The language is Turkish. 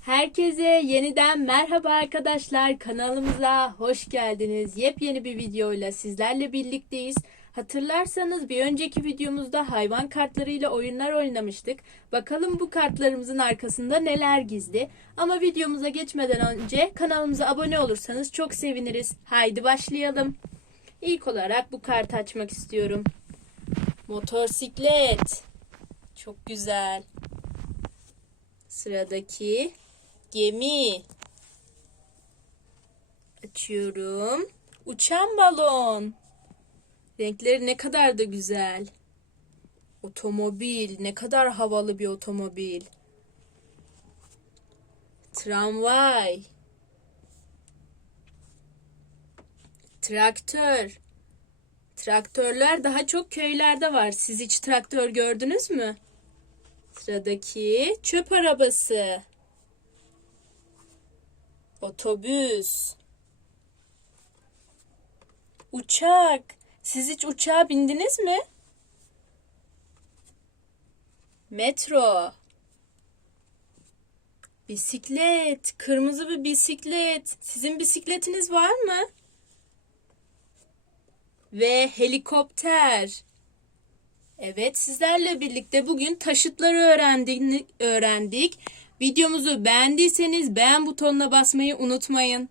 Herkese yeniden merhaba arkadaşlar. Kanalımıza hoş geldiniz. Yepyeni bir videoyla sizlerle birlikteyiz. Hatırlarsanız bir önceki videomuzda hayvan kartlarıyla oyunlar oynamıştık. Bakalım bu kartlarımızın arkasında neler gizli. Ama videomuza geçmeden önce kanalımıza abone olursanız çok seviniriz. Haydi başlayalım. İlk olarak bu kartı açmak istiyorum. Motosiklet. Çok güzel. Sıradaki gemi. Açıyorum. Uçan balon. Renkleri ne kadar da güzel. Otomobil. Ne kadar havalı bir otomobil. Tramvay. Traktör. Traktörler daha çok köylerde var. Siz hiç traktör gördünüz mü? Sıradaki çöp arabası. Otobüs. Uçak. Siz hiç uçağa bindiniz mi? Metro. Bisiklet. Kırmızı bir bisiklet. Sizin bisikletiniz var mı? Ve helikopter. Evet sizlerle birlikte bugün taşıtları öğrendik. öğrendik. Videomuzu beğendiyseniz beğen butonuna basmayı unutmayın.